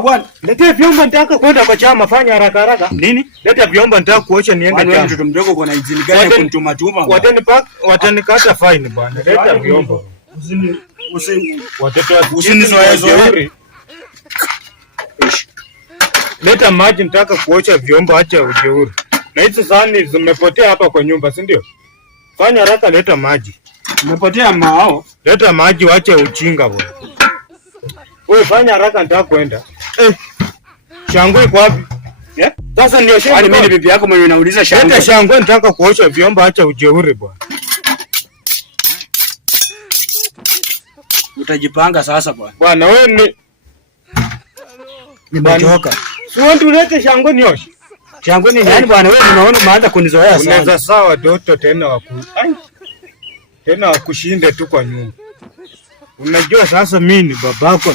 Bwana, leta vyombo nataka kwenda kwa chama, fanya haraka haraka. Nini? Leta vyombo nataka kuosha niende chama. Wewe mtoto mdogo uko na idhini gani kunituma tuma? Watanikata fine bwana. Leta vyombo. Usinizoee. Leta maji nataka kuosha vyombo, acha ujeuri. Na hizo sahani zimepotea hapa kwa nyumba, si ndio? Fanya haraka, leta maji. Umepotea mao? Leta maji, wacha ujinga bwana. Wewe fanya haraka, nataka kwenda. Shangwe iko wapi? Sasa nioshe. Hadi mimi bibi yako mwenye unauliza shangwe. Leta shangwe, nataka kuosha vyombo, acha ujeuri bwana. Utajipanga sasa bwana. Bwana wewe ni nimechoka. Sio ndio, leta shangwe nioshe. Shangwe ni nani bwana? Wewe unaona umeanza kunizoea sana. Unaweza sawa doto tena wakushinde tu kwa nyumba. Unajua sasa mimi ni babako.